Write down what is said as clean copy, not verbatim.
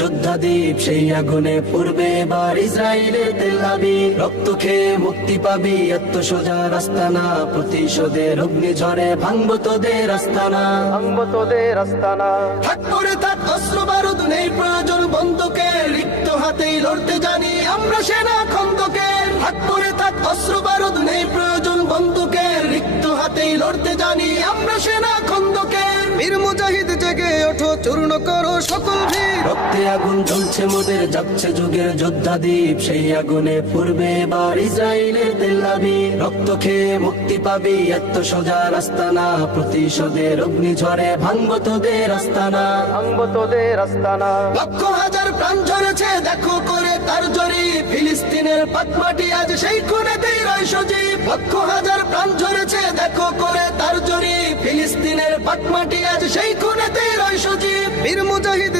যোদ্ধা দ্বীপ সেই আগুনে পূর্বে এবার ইসরায়েলের তেল আবিব। রক্ত খেয়ে মুক্তি পাবি, এত সোজা রাস্তা না। প্রতিশোধের অগ্নিঝড়ে ভাঙবো তোদের আস্তানা, ভাঙবো তোদের আস্তানা। থাক করে থাক অস্ত্র বারুদ, নেই প্রয়োজন বন্দুকের। রিক্ত হাতেই লড়তে জানি আমরা সেনা খন্দকের। থাক করে থাক অস্ত্র বারুদ, নেই প্রয়োজন বন্দুকের। রিক্ত হাতেই লড়তে জানি আমরা সেনা খন্দকের। বীর মুজাহিদ জেগে ওঠো, চূর্ণ করো সকল ভিড়। রক্তে আগুন জ্বলছে মোদের, যাচ্ছে যুগের যোদ্ধা দ্বীপ। সেই আগুনে পূর্বে এবার ইসরায়েলের তেল আবিব। রক্ত খেয়ে মুক্তি পাবি, এত সোজা রাস্তা না। প্রতিশোধের অগ্নিঝড়ে ভাঙবো তোদের আস্তানা, ভাঙবো তোদের আস্তানা। লক্ষ হাজার প্রাণ ঝরেছে দেখো করে তার জরি। ফিলিস্তিনের পাটমাটি আজ সেই খুনেতেই রয় সজীব। লক্ষ হাজার প্রাণ ঝরেছে দেখো করে তার জরি। ফিলিস্তিনের পাটমাটি আজ সেই খুনেতেই রয় সজীব। বীর মুজাহিদ